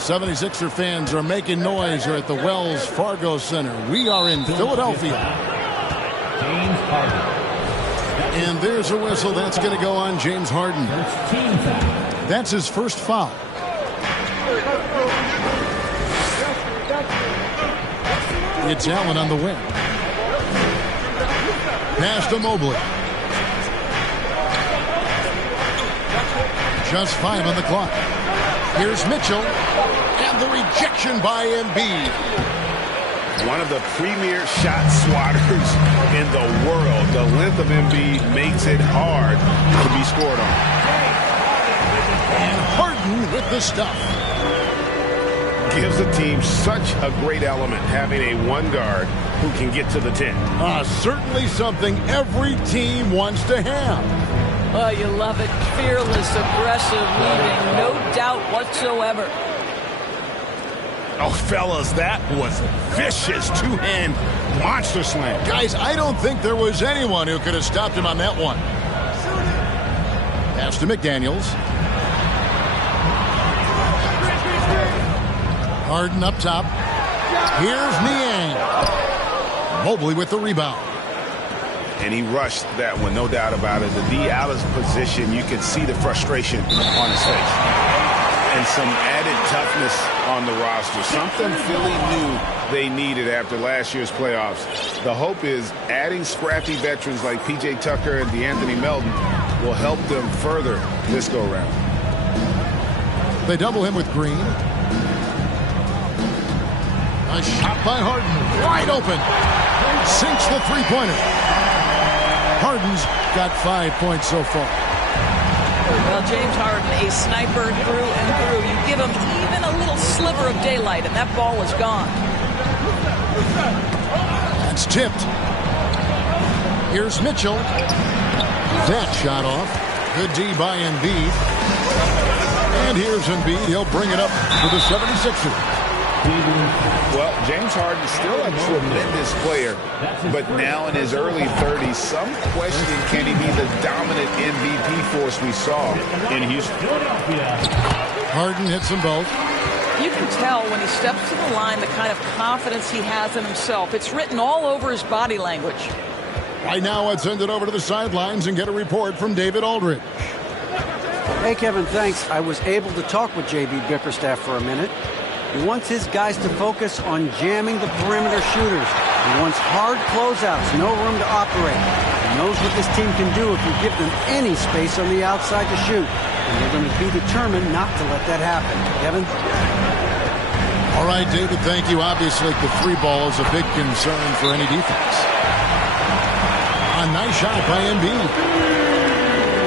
76er fans are making noise here at the Wells Fargo Center. We are in Philadelphia. James Harden. And there's a whistle. That's going to go on James Harden. That's his first foul. It's Allen on the wing. Pass to Mobley. Just 5 on the clock. Here's Mitchell. And the rejection by Embiid. One of the premier shot swatters in the world. The length of Embiid makes it hard to be scored on. And Harden with the stuff. Gives the team such a great element, having a one guard who can get to the 10. Certainly something every team wants to have. Oh, you love it. Fearless, aggressive, leaving no doubt whatsoever. Oh, fellas, that was vicious two-hand monster slam. Guys, I don't think there was anyone who could have stopped him on that one. Pass to McDaniels. Harden up top. Here's Niang. Mobley with the rebound. And he rushed that one, no doubt about it. The D. Alice position, you can see the frustration on his face. And some added toughness on the roster. Something Philly knew they needed after last year's playoffs. The hope is adding scrappy veterans like P.J. Tucker and DeAnthony Melton will help them further this go-round. They double him with Green. A shot by Harden. Wide open. Sinks the three-pointer. Harden's got 5 points so far. Well, James Harden, a sniper through and through. You give him even a little sliver of daylight, and that ball is gone. That's tipped. Here's Mitchell. That shot off. Good D by Embiid. And here's Embiid. He'll bring it up to the 76ers. Well, James Harden still a tremendous player, but now in his early 30s, some question, can he be the dominant MVP force we saw in Houston? Harden hits them both. You can tell when he steps to the line the kind of confidence he has in himself. It's written all over his body language. Right now, I'd send it over to the sidelines and get a report from David Aldridge. Hey, Kevin, thanks. I was able to talk with J.B. Bickerstaff for a minute. He wants his guys to focus on jamming the perimeter shooters. He wants hard closeouts, no room to operate. He knows what this team can do if you give them any space on the outside to shoot. And they're going to be determined not to let that happen. Kevin? All right, David, thank you. Obviously, the three ball is a big concern for any defense. A nice shot by Embiid.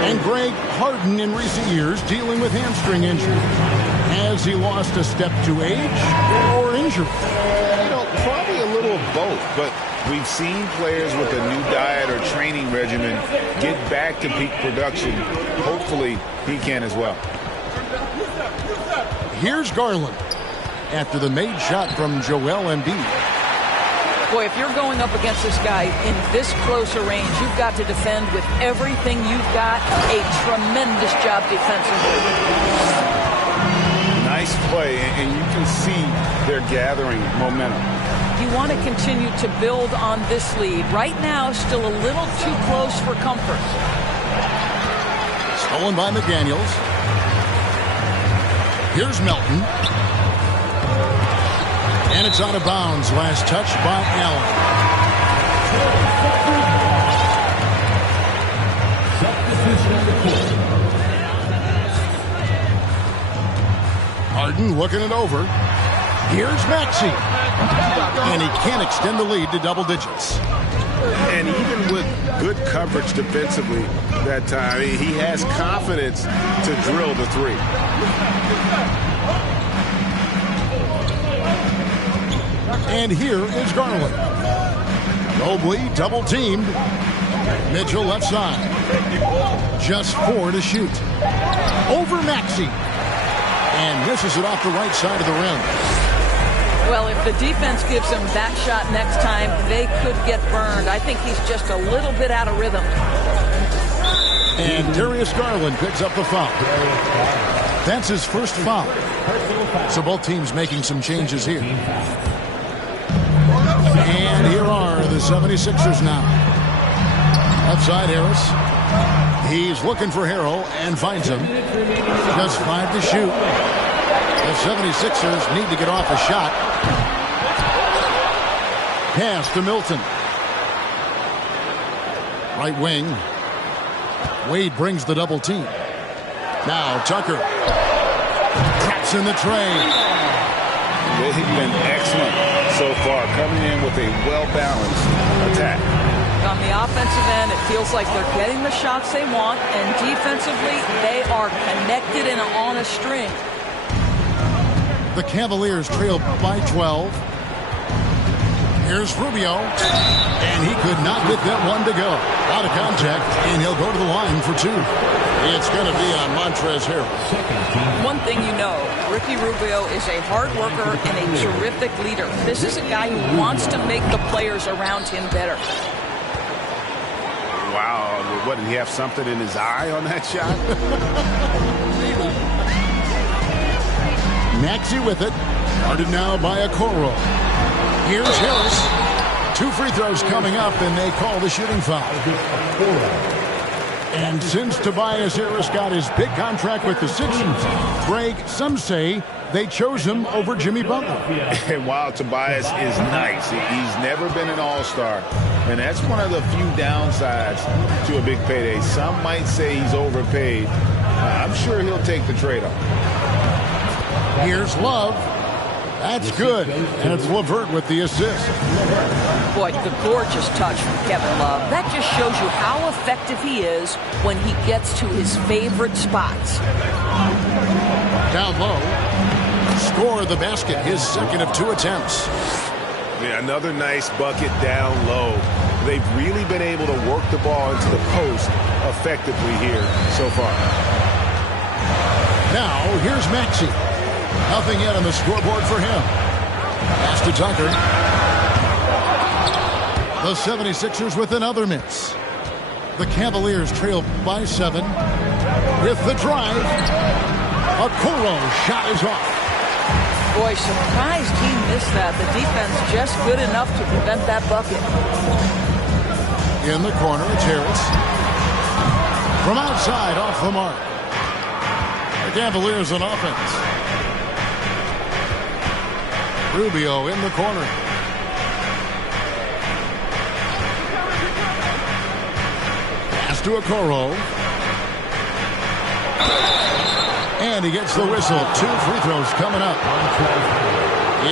And Greg, Harden in recent years dealing with hamstring injury. Has he lost a step to age or injury? You know, probably a little of both, but we've seen players with a new diet or training regimen get back to peak production. Hopefully, he can as well. Here's Garland after the made shot from Joel Embiid. Boy, if you're going up against this guy in this close a range, you've got to defend with everything you've got. A tremendous job defensively. Nice play, and you can see they're gathering momentum. You want to continue to build on this lead. Right now, still a little too close for comfort. Stolen by McDaniels. Here's Melton. And it's out of bounds. Last touch by Allen. Harden looking it over. Here's Maxey. And he can't extend the lead to double digits. And even with good coverage defensively that time, he has confidence to drill the three. And here is Garland. Mobley double teamed. Mitchell left side. Just 4 to shoot. Over Maxey. And misses it off the right side of the rim. Well, if the defense gives him that shot next time, they could get burned. I think he's just a little bit out of rhythm. And Darius Garland picks up the foul. That's his first foul. Personal foul. So both teams making some changes here. And here are the 76ers now. Left side, Harris. He's looking for Harrell and finds him. Just 5 to shoot. The 76ers need to get off a shot. Pass to Milton. Right wing. Wade brings the double team. Now Tucker. Traps in the tray. They've been excellent so far, coming in with a well-balanced attack. On the offensive end, it feels like they're getting the shots they want, and defensively, they are connected and on a string. The Cavaliers trail by 12. Here's Rubio, and he could not get that one to go. Out of contact, and he'll go to the line for 2. It's going to be on Montrezl Harrell. One thing you know, Ricky Rubio is a hard worker and a terrific leader. This is a guy who wants to make the players around him better. Wow, what, did he have something in his eye on that shot? Maxey with it. Guarded now by Okoro. Here's Harris. 2 free throws coming up, and they call the shooting foul. And since Tobias Harris got his big contract with the Sixers, Greg, some say they chose him over Jimmy Butler. And while Tobias is nice, he's never been an all-star. And that's one of the few downsides to a big payday. Some might say he's overpaid. I'm sure he'll take the trade-off. Here's Love. That's good. And it's LeVert with the assist. Boy, the gorgeous touch from Kevin Love. That just shows you how effective he is when he gets to his favorite spots. Down low. Score the basket. His second of 2 attempts. Yeah, another nice bucket down low. They've really been able to work the ball into the post effectively here so far. Now, here's Maxey. Nothing yet on the scoreboard for him. Pass to Tucker. The 76ers with another miss. The Cavaliers trail by 7. With the drive. Okoro shot is off. Boy, surprised he missed that. The defense just good enough to prevent that bucket. In the corner, it's Harris. From outside, off the mark. The Cavaliers on offense. Rubio in the corner. Pass to Okoro. And he gets the whistle. 2 free throws coming up.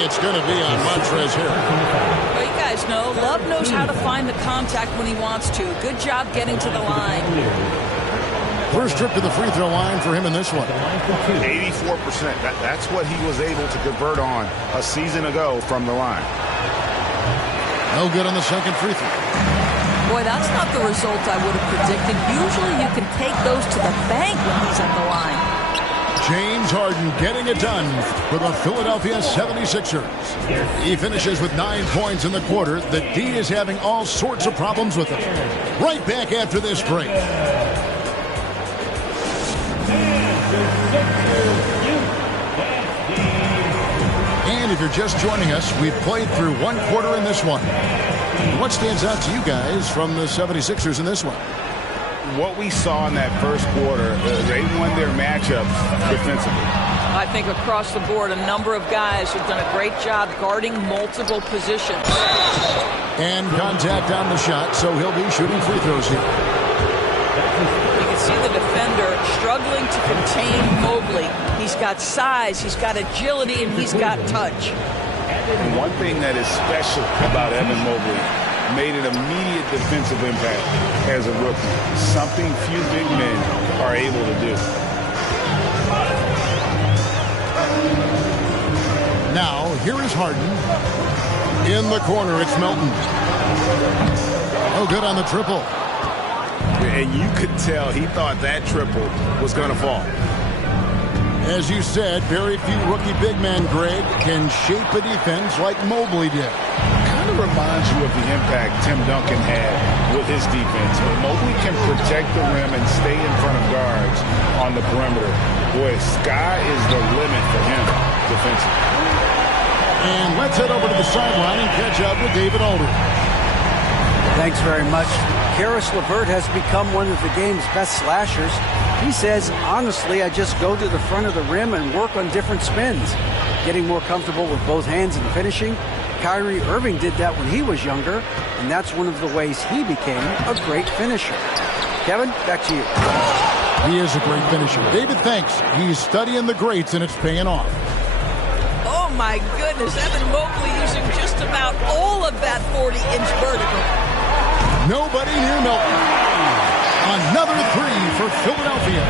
It's going to be on Montrezl Harrell. Well, you guys know, Love knows how to find the contact when he wants to. Good job getting to the line. First trip to the free throw line for him in this one. 84%. That's what he was able to convert on a season ago from the line. No good on the second free throw. Boy, that's not the result I would have predicted. Usually you can take those to the bank when he's at the line. James Harden getting it done for the Philadelphia 76ers. He finishes with 9 points in the quarter. The D is having all sorts of problems with him. Right back after this break. And if you're just joining us, we've played through 1 quarter in this one. What stands out to you guys from the 76ers in this one? What we saw in that first quarter, they won their matchups defensively. I think across the board, a number of guys have done a great job guarding multiple positions. And contact on the shot, so he'll be shooting free throws here. You can see the defender struggling to contain Mobley. He's got size, he's got agility, and he's got touch. And one thing that is special about Evan Mobley, made an immediate defensive impact as a rookie. Something few big men are able to do. Now, here is Harden. In the corner, it's Melton. Oh, good on the triple. And you could tell he thought that triple was going to fall. As you said, very few rookie big men, Greg, can shape a defense like Mobley did. Kind of reminds you of the impact Tim Duncan had with his defense. When Mobley can protect the rim and stay in front of guards on the perimeter, boy, sky is the limit for him defensively. And let's head over to the sideline and catch up with David Aldridge. Thanks very much. Karis LeVert has become one of the game's best slashers. He says, honestly, I just go to the front of the rim and work on different spins. Getting more comfortable with both hands and finishing. Kyrie Irving did that when he was younger, and that's one of the ways he became a great finisher. Kevin, back to you. He is a great finisher. David thinks he's studying the greats, and it's paying off. Oh, my goodness. Evan Mobley using just about all of that 40-inch vertical. Nobody near Milton. Another three for Philadelphia.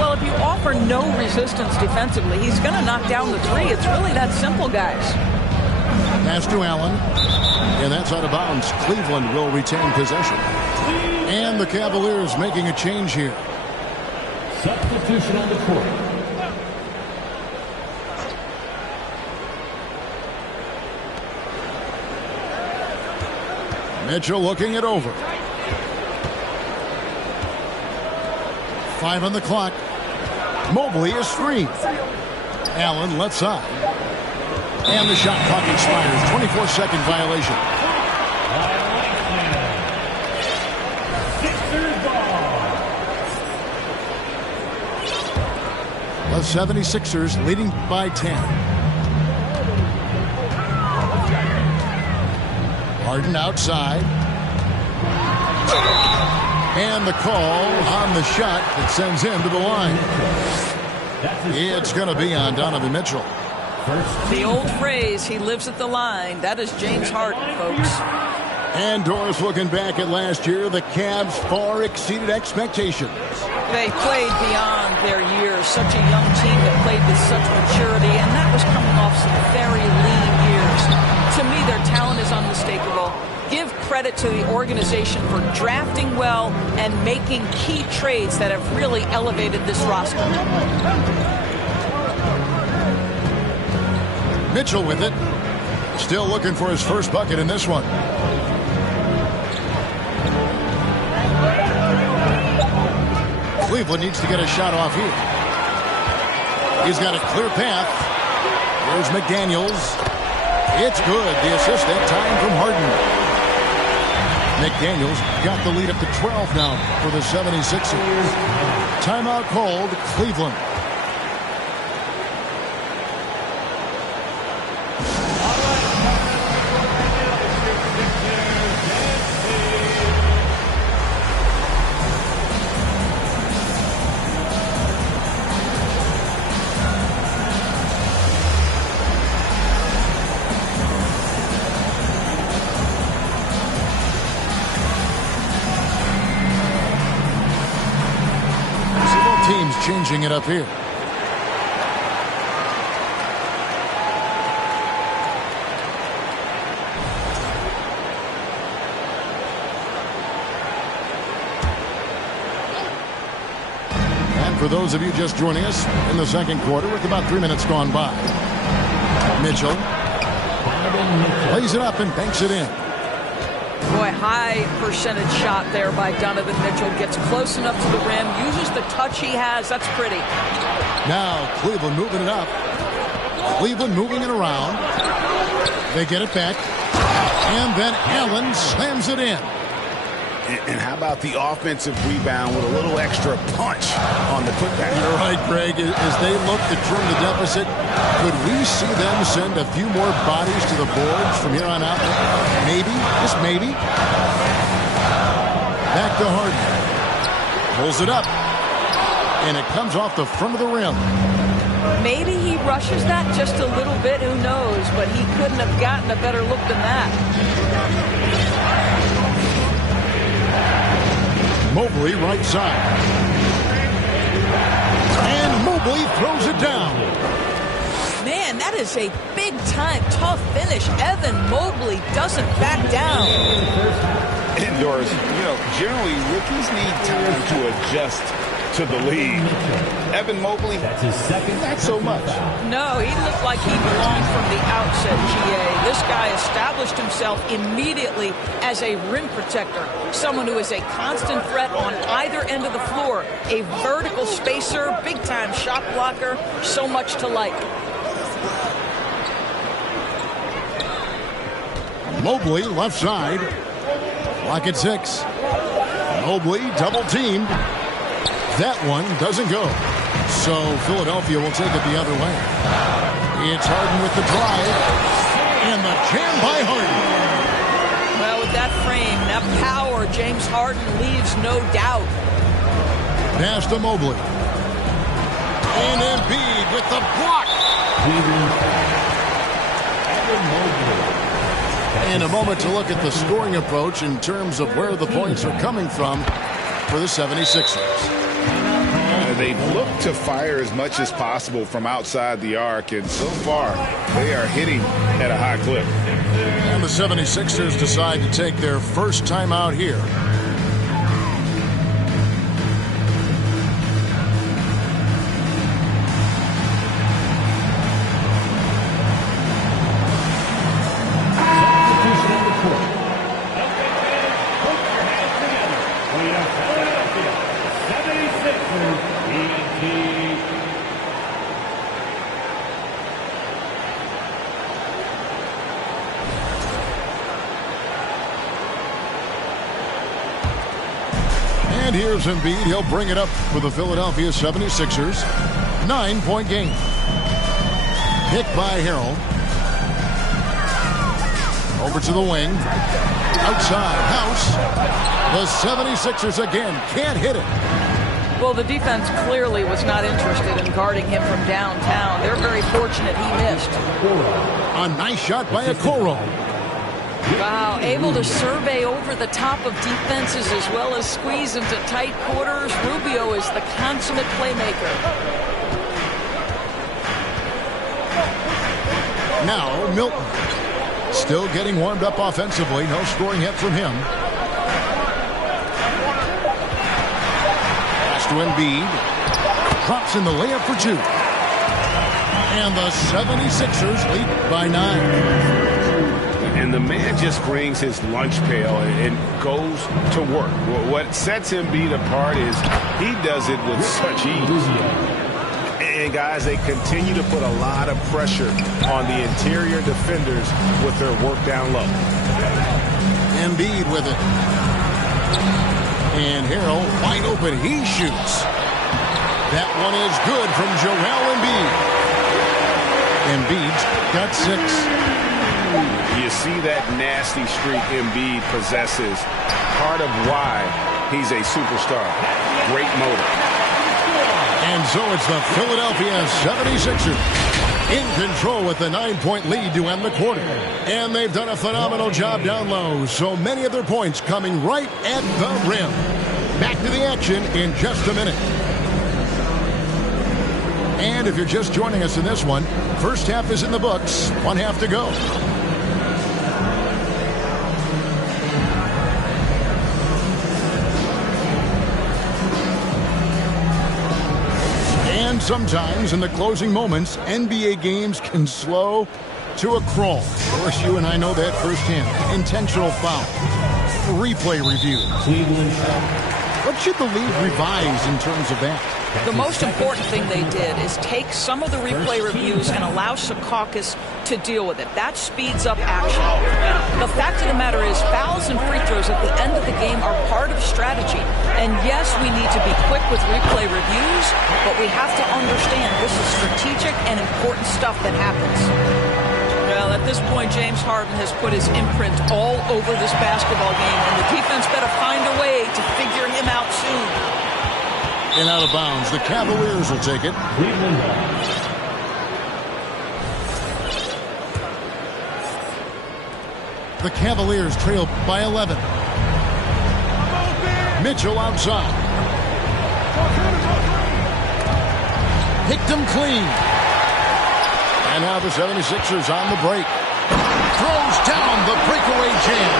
Well, if you offer no resistance defensively, he's going to knock down the three. It's really that simple, guys. Pass to Allen. And that's out of bounds. Cleveland will retain possession. And the Cavaliers making a change here. Substitution on the court. Mitchell looking it over. 5 on the clock. Mobley is free. Allen left side. And the shot clock expires. 24-second violation. The 76ers leading by 10. Harden outside. And the call on the shot that sends him to the line. It's going to be on Donovan Mitchell. The old phrase, he lives at the line. That is James Harden, folks. And Doris looking back at last year, the Cavs far exceeded expectations. They played beyond their years. Such a young team that played with such maturity, and that was coming off some very lean years. To me, their talent is unmistakable. Give credit to the organization for drafting well and making key trades that have really elevated this roster. Mitchell with it. Still looking for his first bucket in this one. Cleveland needs to get a shot off here. He's got a clear path. There's McDaniels. It's good. The assist that time from Harden. McDaniels got the lead up to 12 now for the 76ers. Timeout called, Cleveland. Changing it up here. And for those of you just joining us in the second quarter with about 3 minutes gone by, Mitchell lays it up and banks it in. Boy, high percentage shot there by Donovan Mitchell. Gets close enough to the rim, uses the touch he has. That's pretty. Now Cleveland moving it up. Cleveland moving it around. They get it back. And then Allen slams it in. And how about the offensive rebound with a little extra punch on the putback? You're right, Greg. As they look to trim the deficit, could we see them send a few more bodies to the boards from here on out? Maybe, just maybe. Back to Harden. Pulls it up. And it comes off the front of the rim. Maybe he rushes that just a little bit. Who knows? But he couldn't have gotten a better look than that. Mobley right side. And Mobley throws it down. Man, that is a big-time tough finish. Evan Mobley doesn't back down. Indoors, generally rookies need time to adjust to the league. Evan Mobley, That's his second. not so much. No, he looked like he belonged from the outset, GA. This guy established himself immediately as a rim protector, someone who is a constant threat on either end of the floor, a vertical spacer, big-time shot blocker, so much to like. Mobley, left side. Clock at 6. Mobley, double teamed. That one doesn't go. So Philadelphia will take it the other way. It's Harden with the drive. And the jam by Harden. Well, with that frame, that power, James Harden leaves no doubt. Pass to Mobley. And Embiid with the block. Cleveland. Evan Mobley. In a moment to look at the scoring approach in terms of where the points are coming from for the 76ers. They've looked to fire as much as possible from outside the arc, and so far they are hitting at a high clip. And the 76ers decide to take their first time out here. Substitution on the court. Put your hands together for your Philadelphia 76ers TNT. And here's Embiid. He'll bring it up for the Philadelphia 76ers. 9-point game. Picked by Harrell. Over to the wing. Outside. House. The 76ers again can't hit it. Well, the defense clearly was not interested in guarding him from downtown. They're very fortunate he missed. A nice shot by Okoro. Wow, able to survey over the top of defenses as well as squeeze into tight quarters. Rubio is the consummate playmaker. Now Milton. Still getting warmed up offensively. No scoring yet from him. Pass to Embiid. Drops in the layup for 2. And the 76ers lead by 9. And the man just brings his lunch pail and goes to work. What sets Embiid apart is he does it with such ease. And guys, they continue to put a lot of pressure on the interior defenders with their work down low. Embiid with it. And Harrell wide open. He shoots. That one is good from Joel Embiid. Embiid's got 6. You see that nasty streak Embiid possesses. Part of why he's a superstar. Great motor. And so it's the Philadelphia 76ers in control with the 9-point lead to end the quarter. And they've done a phenomenal job down low. So many of their points coming right at the rim. Back to the action in just a minute. And if you're just joining us in this one, first half is in the books. 1 half to go. And sometimes in the closing moments, NBA games can slow to a crawl. Of course, you and I know that firsthand. Intentional foul. Replay review. Cleveland. What should the league revise in terms of that? The most important thing they did is take some of the replay reviews and allow Secaucus to deal with it. That speeds up action. The fact of the matter is fouls and free throws at the end of the game are part of strategy. And yes, we need to be quick with replay reviews, but we have to understand this is strategic and important stuff that happens. Well, at this point, James Harden has put his imprint all over this basketball game, and the defense better find a way to figure him out soon. And out of bounds. The Cavaliers will take it. Cleveland. The Cavaliers trail by 11. Mitchell outside. Picked him clean. And now the 76ers on the break. Throws down the breakaway jam.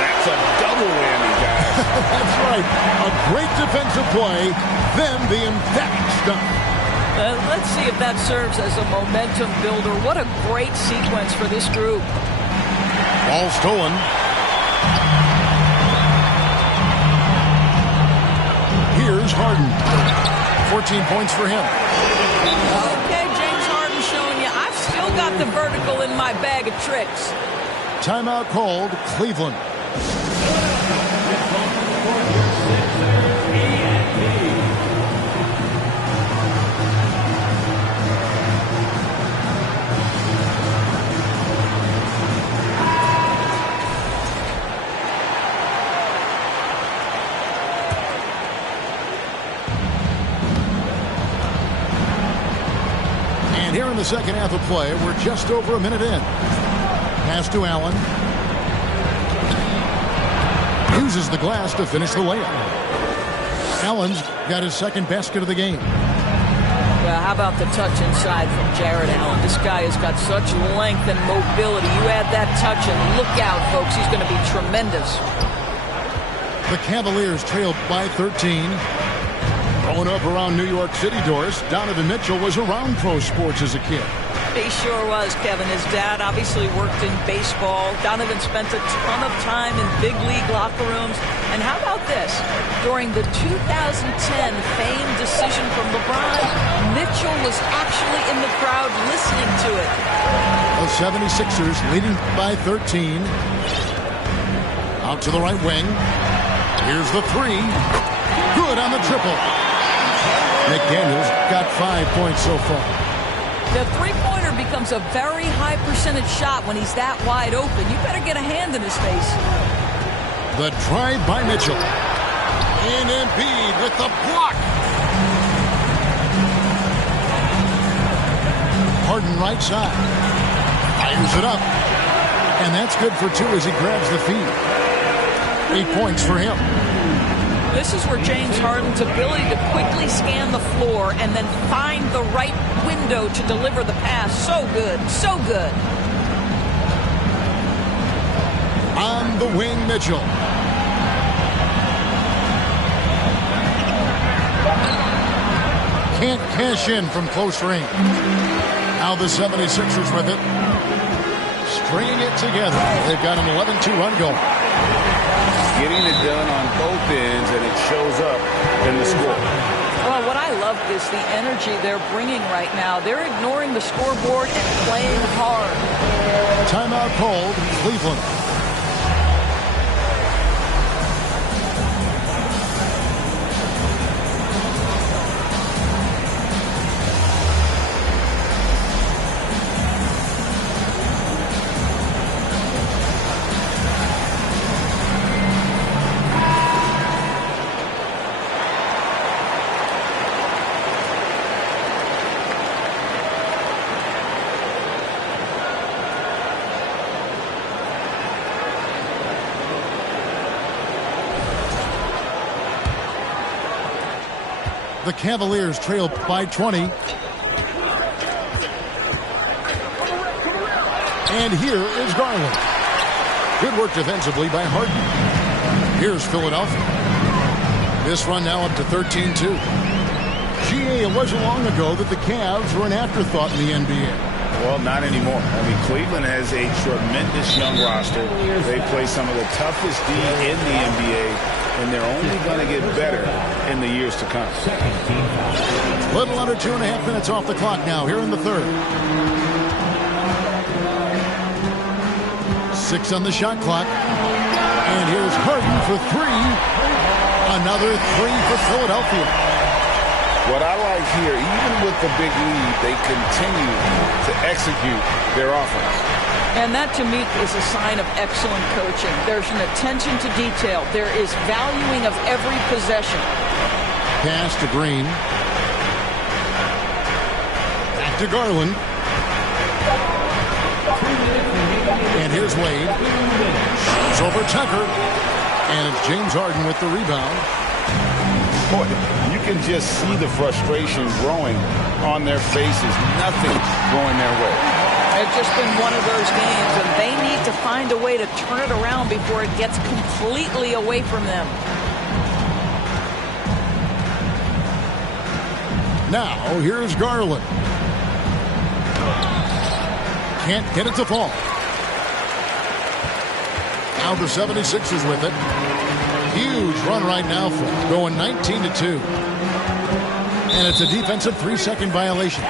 That's a double whammy, guys. That's right. A great defensive play, then the emphatic stuff. Let's see if that serves as a momentum builder. What a great sequence for this group. Ball stolen. Here's Harden. 14 points for him. Okay, James Harden showing you I've still got the vertical in my bag of tricks. Timeout called, Cleveland. And here in the second half of play, we're just over a minute in. Pass to Allen. Uses the glass to finish the layup. Allen's got his second basket of the game. Well, how about the touch inside from Jared Allen? This guy has got such length and mobility. You add that touch and look out, folks. He's going to be tremendous. The Cavaliers trailed by 13. Growing up around New York City, Doris, Donovan Mitchell was around pro sports as a kid. He sure was, Kevin. His dad obviously worked in baseball. Donovan spent a ton of time in big league locker rooms. And how about this? During the 2010 famed decision from LeBron, Mitchell was actually in the crowd listening to it. The 76ers leading by 13. Out to the right wing. Here's the three. Good on the triple. McDaniels got 5 points so far. The three-pointer becomes a very high percentage shot when he's that wide open. You better get a hand in his face. The drive by Mitchell. And Embiid with the block. Harden right side. Fires it up. And that's good for two as he grabs the feed. 8 points for him. This is where James Harden's ability to quickly scan the floor and then find the right window to deliver the pass. So good, so good. On the wing, Mitchell. Can't cash in from close range. Now the 76ers with it. Stringing it together. They've got an 11-2 run going. Getting it done on both ends, and it shows up in the score. Well, what I love is the energy they're bringing right now. They're ignoring the scoreboard and playing hard. Timeout called, Cleveland. The Cavaliers trail by 20. And here is Garland. Good work defensively by Harden. Here's Philadelphia. This run now up to 13-2. GA, it wasn't long ago that the Cavs were an afterthought in the NBA. Well, not anymore. I mean, Cleveland has a tremendous young roster. They play some of the toughest D in the NBA, and they're only going to get better in the years to come. Little under 2.5 minutes off the clock now here in the third. 6 on the shot clock. And here's Harden for three. Another three for Philadelphia. What I like here, even with the big lead, they continue to execute their offense. And that, to me, is a sign of excellent coaching. There's an attention to detail. There is valuing of every possession. Pass to Green. Back to Garland. And here's Wade. Shoots over Tucker. And it's James Harden with the rebound. Boy, you can just see the frustration growing on their faces. Nothing's going their way. It's just been one of those games, and they need to find a way to turn it around before it gets completely away from them. Now, here's Garland. Can't get it to fall. Now the 76ers with it. Huge run right now for them, going 19-2. And it's a defensive 3-second violation.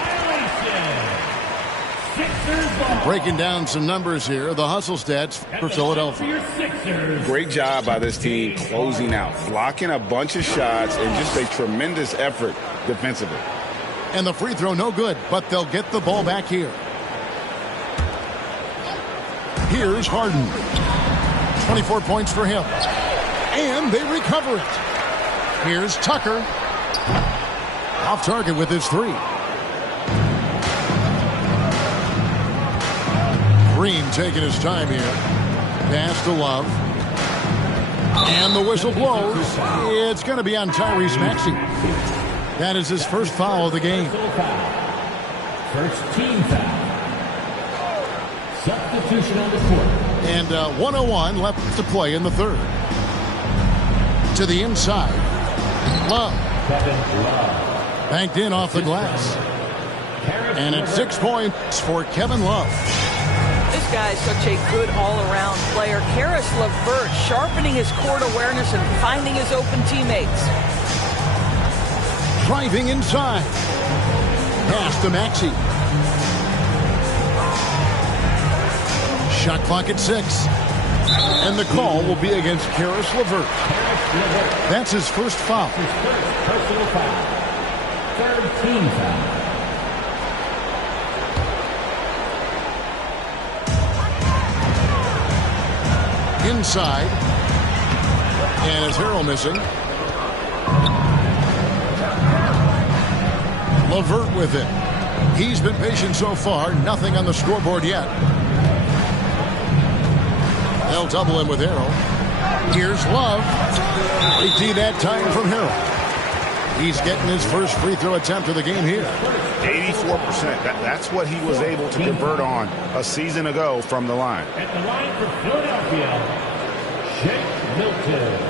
Breaking down some numbers here, the hustle stats for Philadelphia. Great job by this team closing out, blocking a bunch of shots, and just a tremendous effort defensively. And the free throw no good, but they'll get the ball back here. Here's Harden. 24 points for him. And they recover it. Here's Tucker. Off target with his three. Green taking his time here. Pass to Love. And the whistle blows. It's going to be on Tyrese Maxey. That is his first foul of the game. First team foul. Substitution on the court. And 1:01 left to play in the third. To the inside. Love. Kevin Love. Banked in off the glass. And it's 6 points for Kevin Love. This guy's such a good all-around player. Karis LeVert sharpening his court awareness and finding his open teammates. Driving inside. Pass to Maxey. Shot clock at 6. And the call will be against Karis LeVert. That's his first foul. His first personal foul. Third team foul. Inside. And is Harrell missing? LeVert with it. He's been patient so far. Nothing on the scoreboard yet. They'll double him with Harrell. Here's Love. They that time from Harrell. He's getting his first free throw attempt of the game here. 84%. That's what he was able to convert on a season ago from the line. At the line for Philadelphia, Shake Milton.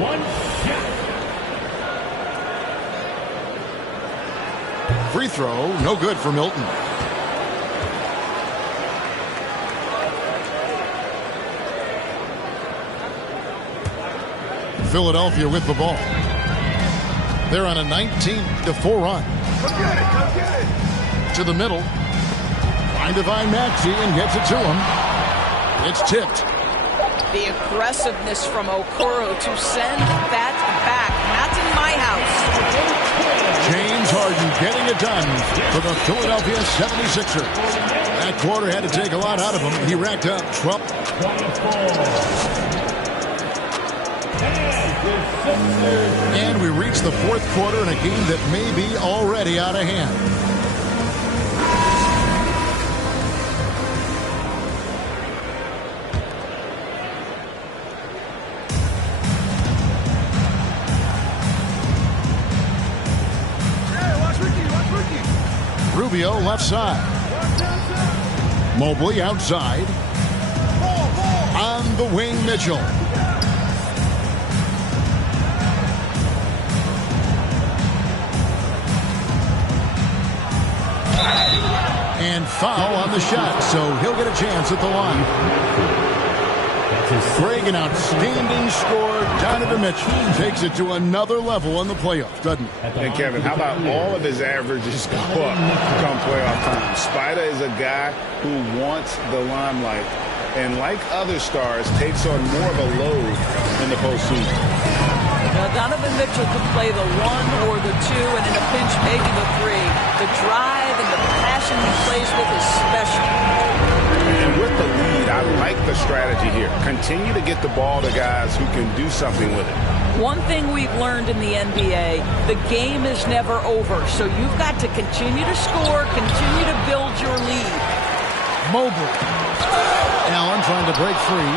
One shot. Free throw, no good for Milton. Philadelphia with the ball. They're on a 19-4 run. Go get it. To the middle. Trying to find Maxey and gets it to him. It's tipped. The aggressiveness from Okoro to send that back. Not in my house. James Harden getting it done for the Philadelphia 76ers. That quarter had to take a lot out of him. He racked up 12. 24. And we reach the fourth quarter in a game that may be already out of hand. Rubio left side. Mobley outside. On the wing, Mitchell. And foul on the shot, so he'll get a chance at the line. Greg, an outstanding score. Donovan Mitchell takes it to another level on the playoffs, doesn't he? And Kevin, how about all of his averages go up come playoff time? Spider is a guy who wants the limelight, and like other stars, takes on more of a load in the postseason. Donovan Mitchell can play the 1 or the 2, and in a pinch, maybe the 3. The drive and the passion he plays with is special. And with the lead, I like the strategy here. Continue to get the ball to guys who can do something with it. One thing we've learned in the NBA, the game is never over. So you've got to continue to score, continue to build your lead. Mobley. Allen trying to break free,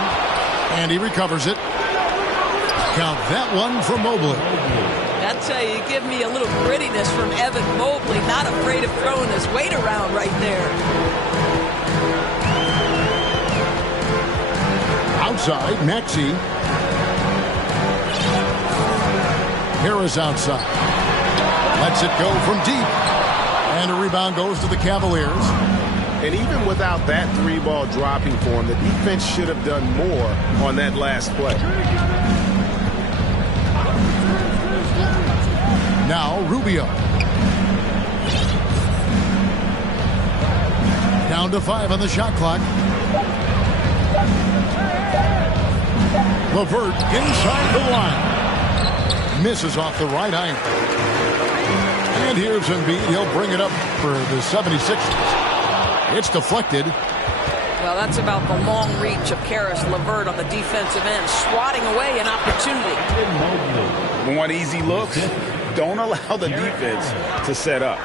and he recovers it. Count that one for Mobley. I tell you, give me a little grittiness from Evan Mobley. Not afraid of throwing his weight around right there. Outside, Maxey. Harris outside. lets it go from deep. And a rebound goes to the Cavaliers. And even without that three ball dropping for him, the defense should have done more on that last play. Now Rubio. Down to 5 on the shot clock. LeVert inside the line. Misses off the right iron. And here's Embiid. He'll bring it up for the 76ers. It's deflected. Well, that's about the long reach of Karis LeVert on the defensive end, swatting away an opportunity. Want easy looks? Don't allow the defense to set up.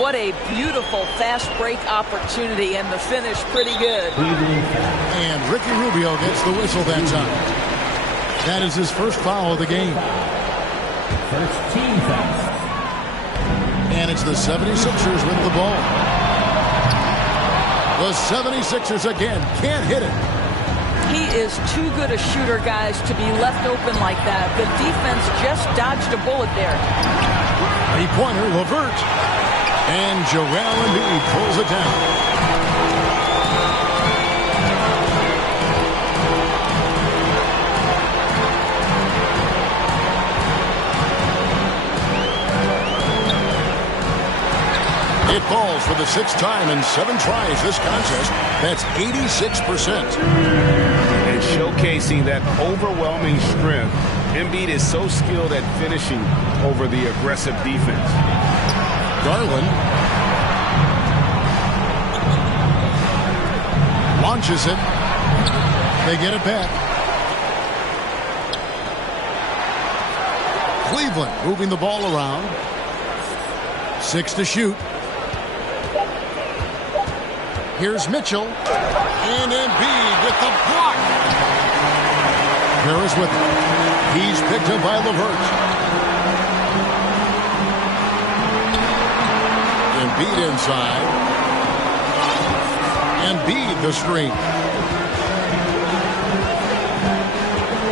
What a beautiful fast break opportunity, and the finish pretty good. And Ricky Rubio gets the whistle that time. That is his first foul of the game. First team foul. And it's the 76ers with the ball. The 76ers again can't hit it. He is too good a shooter, guys, to be left open like that. The defense just dodged a bullet there. Three-pointer, LeVert. And Joel Embiid pulls it down. It falls for the 6th time in 7 tries this contest. That's 86%. And showcasing that overwhelming strength, Embiid is so skilled at finishing over the aggressive defense. Garland launches it. They get it back. Cleveland moving the ball around. 6 to shoot. Here's Mitchell. And Embiid with the block. Harris with it. He's picked up by LeVert. Embiid inside. Embiid the screen.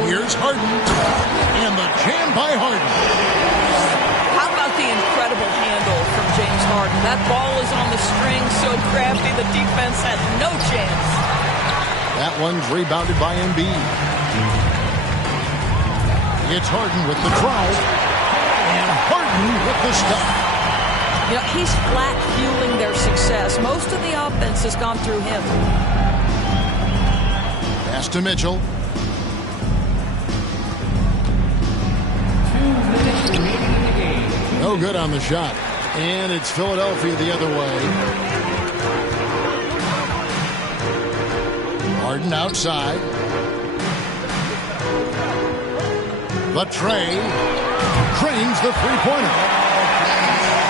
Here's Harden. And the jam by Harden. How about the incredible handle from James Harden? That ball is on the string, so crafty, the defense had no chance. That one's rebounded by Embiid. It's Harden with the drive. And Harden with the stop. You know, he's flat fueling their success. Most of the offense has gone through him. Pass to Mitchell. 2 minutes remaining in the game. No good on the shot. And it's Philadelphia the other way. Harden outside. But Trey trains the three-pointer.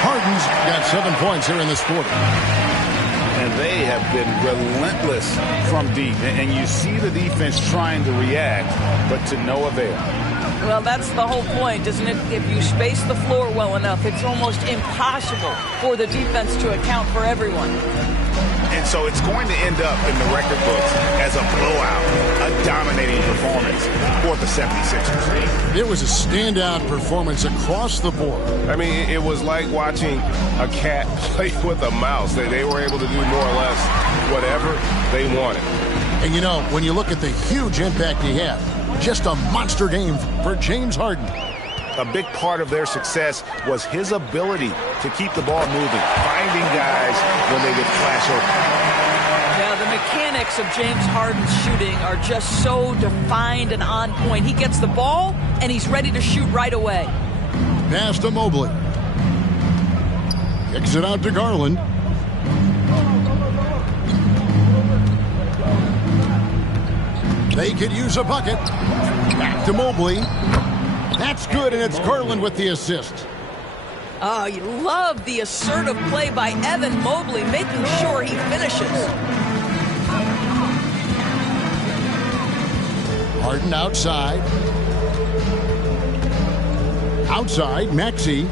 Harden's got 7 points here in this quarter. And they have been relentless from deep. And you see the defense trying to react, but to no avail. Well, that's the whole point, isn't it? If you space the floor well enough, it's almost impossible for the defense to account for everyone. And so it's going to end up in the record books as a blowout, a dominating performance for the 76ers. It was a standout performance across the board. I mean, it was like watching a cat play with a mouse. They were able to do more or less whatever they wanted. And you know, when you look at the huge impact he had, just a monster game for James Harden. A big part of their success was his ability to keep the ball moving, finding guys when they would flash open. Yeah, the mechanics of James Harden's shooting are just so defined and on point. He gets the ball, and he's ready to shoot right away. Pass to Mobley. Kicks it out to Garland. They could use a bucket. Back to Mobley. That's good, and it's Garland with the assist. Oh, you love the assertive play by Evan Mobley, making sure he finishes. Harden outside. Outside, Maxey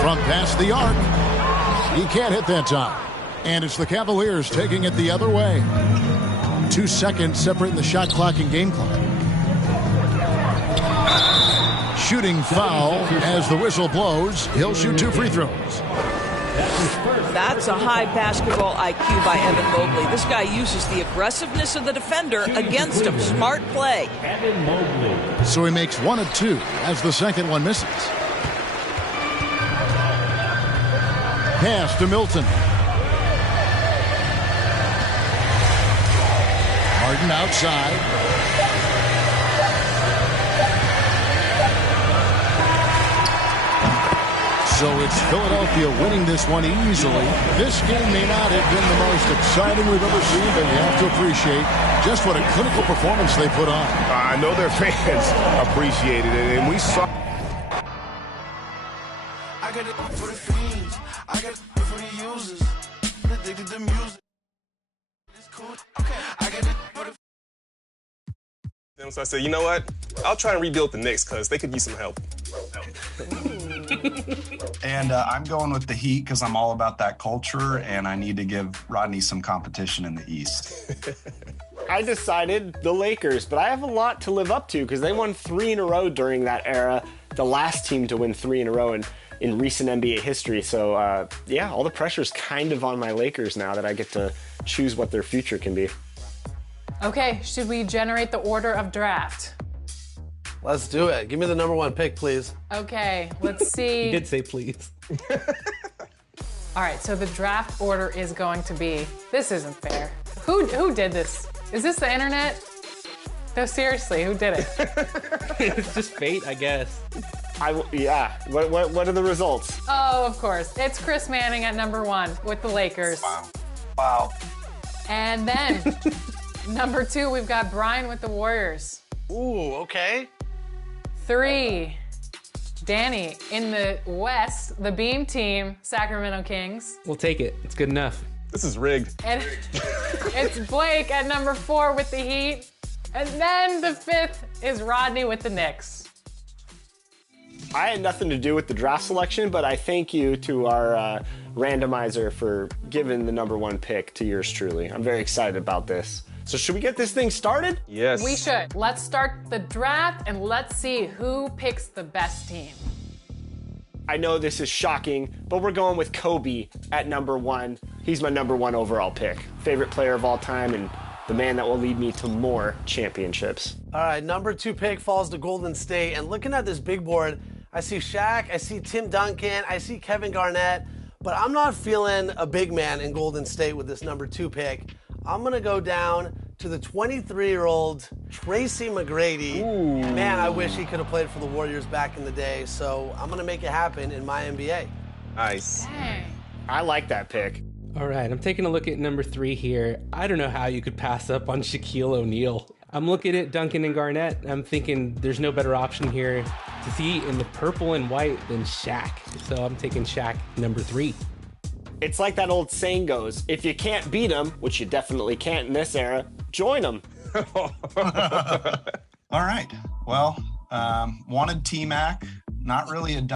from past the arc. He can't hit that time. And it's the Cavaliers taking it the other way. 2 seconds separating the shot clock and game clock. shooting foul as the whistle blows. He'll shoot 2 free throws. That's a high basketball IQ by Evan Mobley. This guy uses the aggressiveness of the defender against him. Smart play. Evan Mobley. So he makes 1 of 2 as the second one misses. Pass to Milton. Harden outside. So it's Philadelphia winning this one easily. This game may not have been the most exciting we've ever seen, but you have to appreciate just what a clinical performance they put on. I know their fans appreciated it, and we saw. I got it for the fiends. I got it for the users. Addicted to music. It's cool. Okay. I got it for the. So I said, you know what? I'll try and rebuild the Knicks because they could use some help. And I'm going with the Heat because I'm all about that culture, and I need to give Rodney some competition in the East. I decided the Lakers, but I have a lot to live up to because they won 3 in a row during that era, the last team to win 3 in a row in recent NBA history. So, yeah, all the pressure's kind of on my Lakers now that I get to choose what their future can be. Okay, should we generate the order of draft? Let's do it. Give me the number 1 pick, please. Okay, let's see. You did say please. All right, so the draft order is going to be, this isn't fair. Who did this? Is this the internet? No, seriously, who did it? It's just fate, I guess. Yeah, what are the results? Oh, of course. It's Chris Manning at number 1 with the Lakers. Wow. And then, number 2, we've got Brian with the Warriors. Ooh, okay. 3, Danny in the West, the Beam Team, Sacramento Kings. We'll take it. It's good enough. This is rigged. And it's Blake at number 4 with the Heat. And then the 5th is Rodney with the Knicks. I had nothing to do with the draft selection, but I thank you to our randomizer for giving the number 1 pick to yours truly. I'm very excited about this. So should we get this thing started? Yes. We should. Let's start the draft and let's see who picks the best team. I know this is shocking, but we're going with Kobe at number 1. He's my number 1 overall pick. Favorite player of all time and the man that will lead me to more championships. All right, number 2 pick falls to Golden State. And looking at this big board, I see Shaq, I see Tim Duncan, I see Kevin Garnett, but I'm not feeling a big man in Golden State with this number 2 pick. I'm going to go down to the 23-year-old Tracy McGrady. Ooh. Man, I wish he could have played for the Warriors back in the day, so I'm going to make it happen in my NBA. Nice. Dang. I like that pick. All right, I'm taking a look at number 3 here. I don't know how you could pass up on Shaquille O'Neal. I'm looking at Duncan and Garnett. I'm thinking there's no better option here to see in the purple and white than Shaq. So I'm taking Shaq number 3. It's like that old saying goes, if you can't beat them, which you definitely can't in this era, join them. All right. Well, wanted T-Mac. Not really a